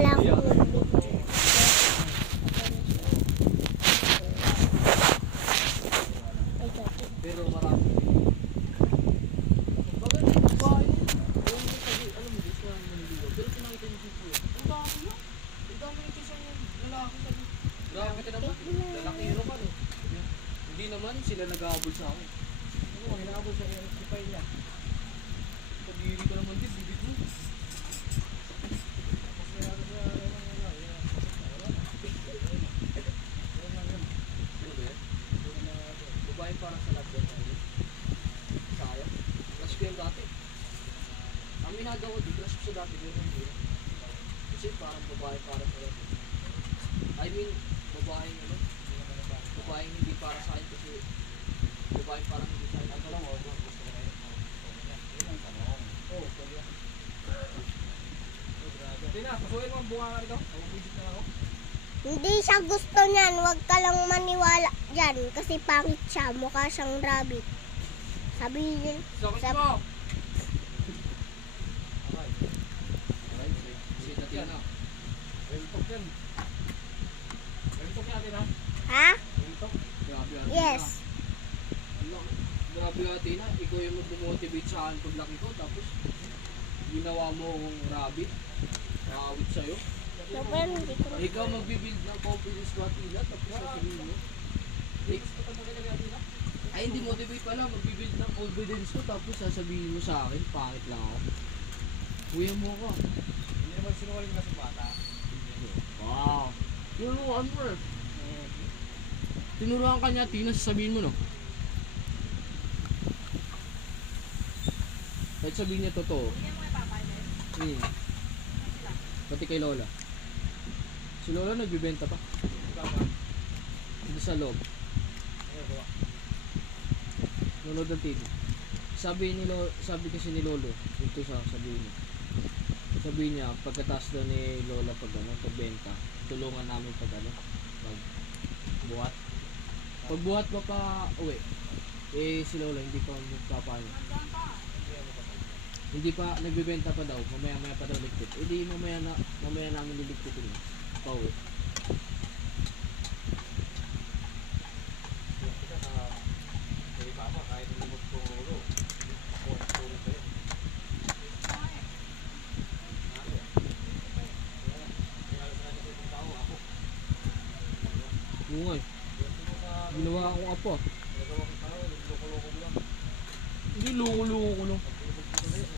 pala ako nagbibigay. Pero marami. Bakit yung bahay niya? Yung sabi, alam mo, gusto namin maniligaw. Pero pinakita niyo si Kuya. Ang dami na. Ang dami na isang lalaki sabi. Grabe ka naman. Lalaki hero ka, no? Hindi naman sila nag-aabol sa akin. Ano, nag-aabol sa akin. Si Paila. Pag-iiri ka naman din, bibig mo. Babae para sa lahat yan. Sayang. Crush ko yung dati. Aminado ko, di crush ko sa dati. Kasi parang babae para sa lahat. I mean, babaeng ano? Babaeng hindi para sa akin kasi babae parang hindi sa akin. Ang tanong mo, gusto ko na yun. Yun ang tanong. Oo, pwede yan. Hindi na, pasuhin mo ang bunga nga rito. Pag-visit na ako. Hindi siya gusto niyan. Huwag ka lang maniwala dyan. Kasi pangit siya. Mukha siyang rabbit. Sabihin. Sakit mo! Aray. Aray, si Tatiana. Rentok yan. Rentok yan, Atina. Ha? Rentok. Grabe, Atina. Yes. Grabe, Atina. Ikaw yung mag-motivate sa akin paglaki ko. Tapos, ginawa mo akong rabbit. Nakawit sa'yo. Siyempre, hindi ko. Ikaw magbibuild ng confidence ko, Atina. Tapos sasabihin mo. Ay, hindi motivate pala. Magbibuild ng confidence ko. Tapos sasabihin mo sa akin, pangit lang ako. Kuya mo ako. Hindi naman sinungaling na sa bata. Wow. Tinuruan mo eh. Tinuruan ka niya, Tina, sasabihin mo no. Kahit sabihin niya totoo. Pati kay Lola. Si Lola nagbibenta pa. Dito sa loob. Nanonood ng TV. Sabi kasi ni Lolo, ito sa sabihin niya, pagkataas daw ni Lola pagbenta, tulungan namin pagbuhat. Pagbuhat pa pa uwi. Eh si Lola hindi pa magpapaano. Hindi pa nagbebenta pa daw, mamaya pa daw ligpit. Eh di mamaya namin liligpitin pauwi. Kaya papa, kahit hindi magturo. Magturo kayo. Oo nga eh. Ginawa akong apo. Nagawa ko tayo, loko-loko lang. Hindi loko-loko ko lang.